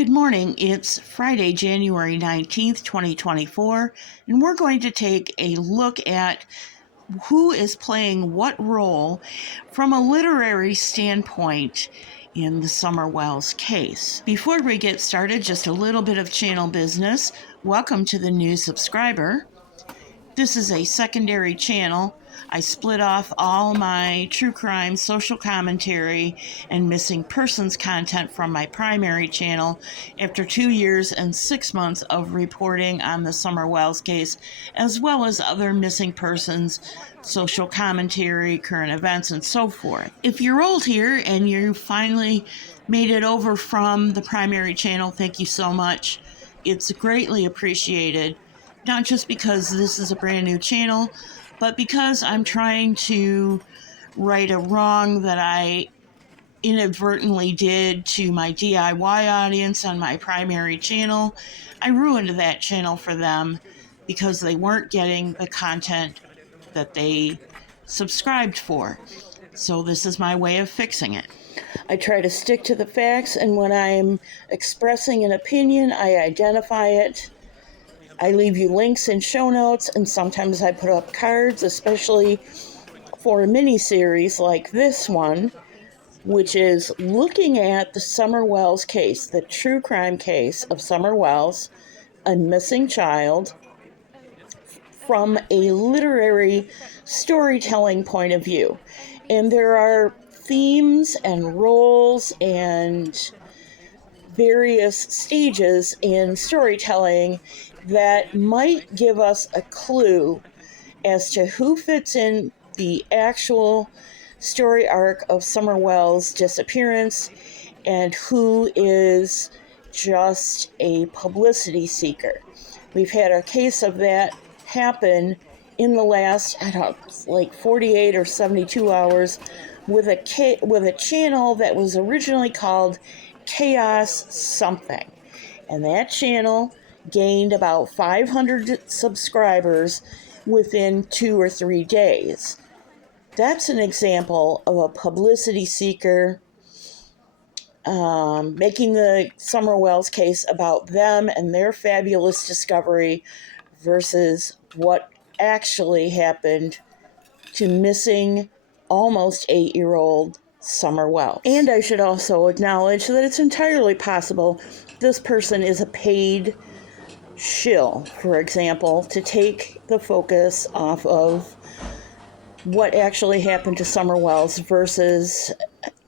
Good morning. It's Friday, January 19th, 2024, and we're going to take a look at who is playing what role from a literary standpoint in the Summer Wells case. Before we get started, just a little bit of channel business. Welcome to the new subscriber. This is a secondary channel. I split off all my true crime, social commentary, and missing persons content from my primary channel after 2 years and 6 months of reporting on the Summer Wells case, as well as other missing persons, social commentary, current events, and so forth. If you're old here and you finally made it over from the primary channel, thank you so much. It's greatly appreciated. Not just because this is a brand new channel, but because I'm trying to right a wrong that I inadvertently did to my DIY audience on my primary channel. I ruined that channel for them because they weren't getting the content that they subscribed for. So this is my way of fixing it. I try to stick to the facts, and when I'm expressing an opinion, I identify it. I leave you links in show notes, and sometimes I put up cards, especially for a mini-series like this one, which is looking at the Summer Wells case, the true crime case of Summer Wells, a missing child, from a literary storytelling point of view. And there are themes and roles and various stages in storytelling that might give us a clue as to who fits in the actual story arc of Summer Wells' disappearance and who is just a publicity seeker. We've had a case of that happen in the last, 48 or 72 hours with a channel that was originally called Chaos Something. And that channel gained about 500 subscribers within 2 or 3 days. That's an example of a publicity seeker making the Summer Wells case about them and their fabulous discovery versus what actually happened to missing almost 8-year-old Summer Wells. And I should also acknowledge that it's entirely possible this person is a paid shill, for example, to take the focus off of what actually happened to Summer Wells versus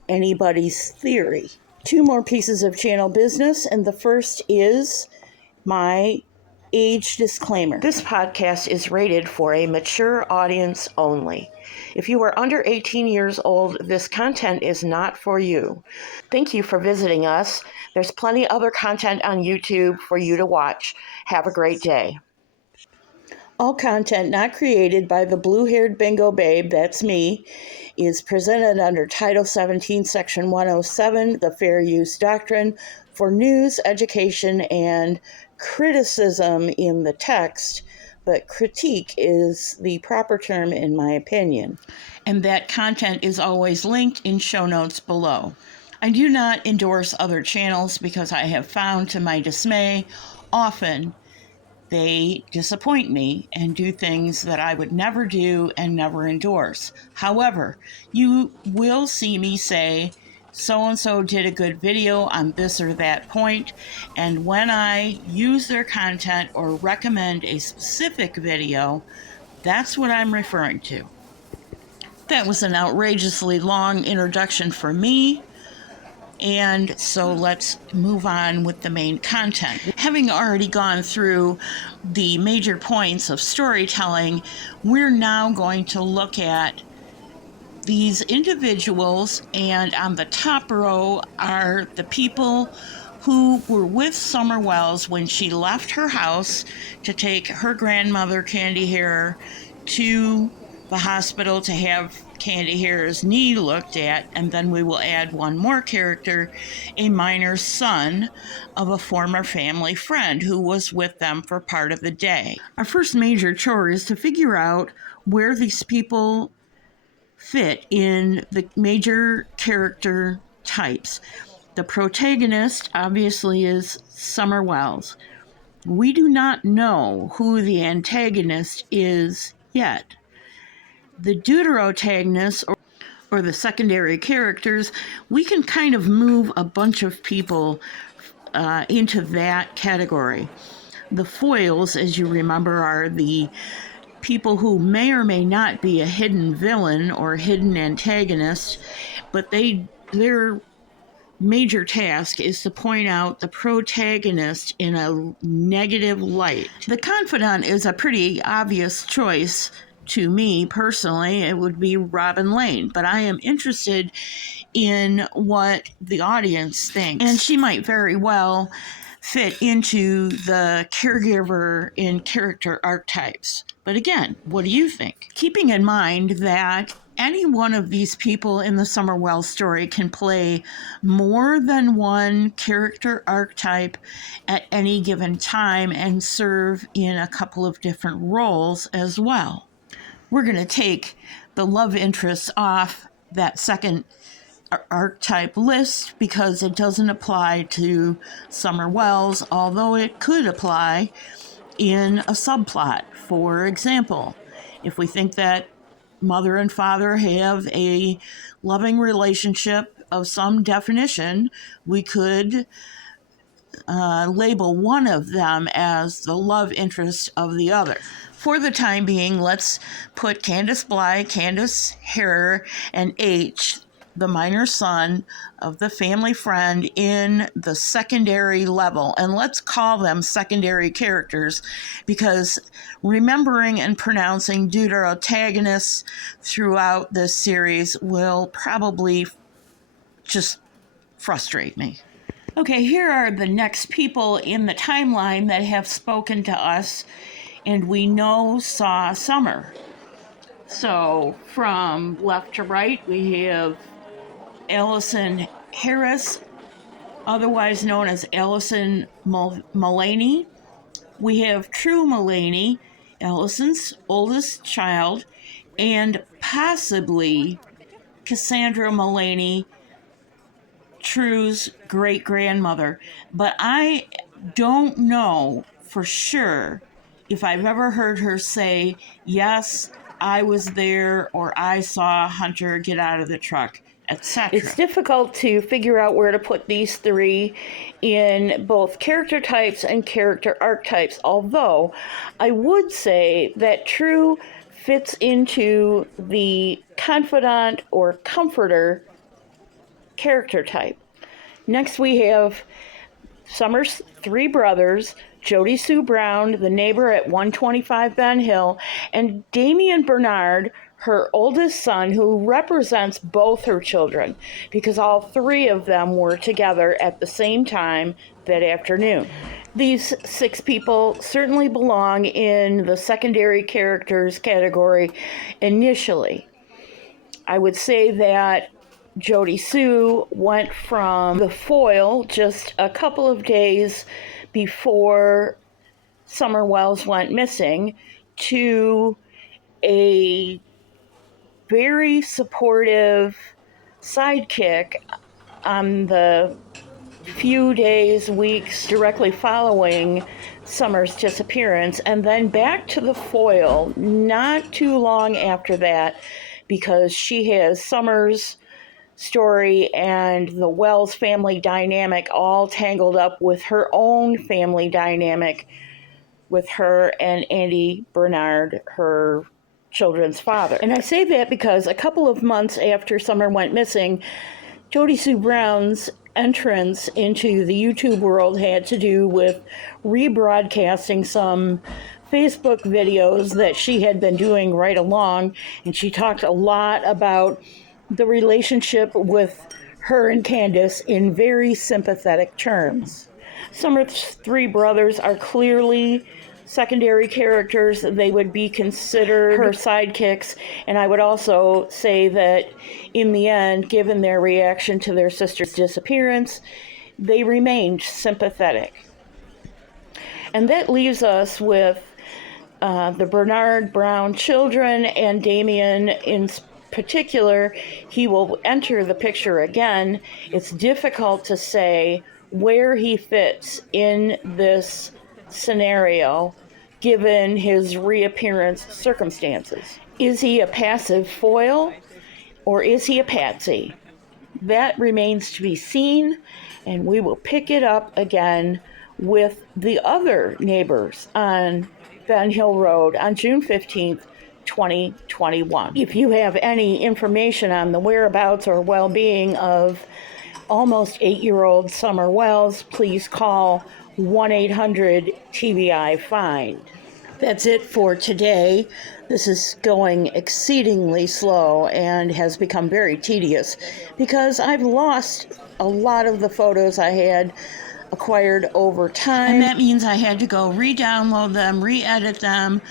anybody's theory. 2 more pieces of channel business, and the first is my age disclaimer. This podcast is rated for a mature audience only. If you are under 18 years old, this content is not for you. Thank you for visiting us. There's plenty other content on YouTube for you to watch. Have a great day. All content not created by the blue-haired bingo babe, that's me, is presented under Title 17, Section 107, the Fair Use Doctrine, for news, education, and criticism in the text, but critique is the proper term in my opinion. And that content is always linked in show notes below. I do not endorse other channels because I have found, to my dismay, often they disappoint me and do things that I would never do and never endorse. However, you will see me say, so-and-so did a good video on this or that point, and when I use their content or recommend a specific video, that's what I'm referring to. That was an outrageously long introduction for me. And so let's move on with the main content. Having already gone through the major points of storytelling, we're now going to look at these individuals, and on the top row are the people who were with Summer Wells when she left her house to take her grandmother, Candy Hair, to the hospital to have Candy Hair's knee looked at, and then we will add one more character, a minor son of a former family friend who was with them for part of the day. Our first major chore is to figure out where these people fit in the major character types. The protagonist obviously is Summer Wells. We do not know who the antagonist is yet. The deuterotagonists, or the secondary characters, we can kind of move a bunch of people into that category. The foils, as you remember, are the people who may or may not be a hidden villain or hidden antagonist, but their major task is to point out the protagonist in a negative light. The confidant is a pretty obvious choice to me personally. It would be Robin Lane, but I am interested in what the audience thinks, and she might very well fit into the caregiver in character archetypes. But again, what do you think? Keeping in mind that any one of these people in the Summer Wells story can play more than one character archetype at any given time and serve in a couple of different roles as well. We're going to take the love interests off that second archetype list because it doesn't apply to Summer Wells, although it could apply in a subplot. For example, if we think that mother and father have a loving relationship of some definition, we could label one of them as the love interest of the other. For the time being, let's put Candace Bly, Candace Harrer, and H, the minor son of the family friend, in the secondary level. And let's call them secondary characters because remembering and pronouncing deuterotagonists throughout this series will probably just frustrate me. Okay, here are the next people in the timeline that have spoken to us and we know saw Summer. So from left to right, we have Allison Harris, otherwise known as Allison Mullaney. We have True Mullaney, Allison's oldest child, and possibly Cassandra Mullaney, True's great-grandmother. But I don't know for sure if I've ever heard her say, yes, I was there, or I saw Hunter get out of the truck, etc. It's difficult to figure out where to put these three in both character types and character archetypes, although I would say that True fits into the confidant or comforter character type. Next we have Summer's three brothers, Jody Sue Brown, the neighbor at 125 Ben Hill, and Damian Bernard, her oldest son, who represents both her children because all three of them were together at the same time that afternoon. These six people certainly belong in the secondary characters category initially. I would say that Jody Sue went from the foil just a couple of days before Summer Wells went missing to a very supportive sidekick on the few days, weeks directly following Summer's disappearance, and then back to the foil not too long after that because she has Summer's story and the Wells family dynamic all tangled up with her own family dynamic with her and Andy Bernard, her children's father. And I say that because a couple of months after Summer went missing, Jody Sue Brown's entrance into the YouTube world had to do with rebroadcasting some Facebook videos that she had been doing right along, and she talked a lot about the relationship with her and Candace in very sympathetic terms. Summer's three brothers are clearly secondary characters. They would be considered her sidekicks, and I would also say that in the end, given their reaction to their sister's disappearance, they remained sympathetic. And that leaves us with the Bernard Brown children and Damien in particular, he will enter the picture again. It's difficult to say where he fits in this scenario given his reappearance circumstances. Is he a passive foil or is he a patsy? That remains to be seen, and we will pick it up again with the other neighbors on Ben Hill Road on June 15th, 2021. If you have any information on the whereabouts or well-being of almost 8-year-old Summer Wells, please call 1-800-TBI-FIND. That's it for today. This is going exceedingly slow and has become very tedious because I've lost a lot of the photos I had acquired over time. And that means I had to go re-download them, re-edit them,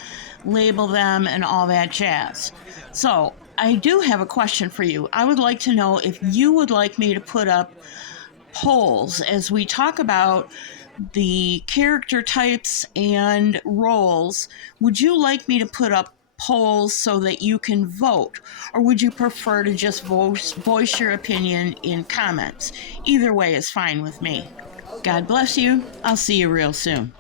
label them, and all that jazz. So I do have a question for you. I would like to know if you would like me to put up polls as we talk about the character types and roles. Would you like me to put up polls so that you can vote, or would you prefer to just voice your opinion in comments? Either way is fine with me. God bless you. I'll see you real soon.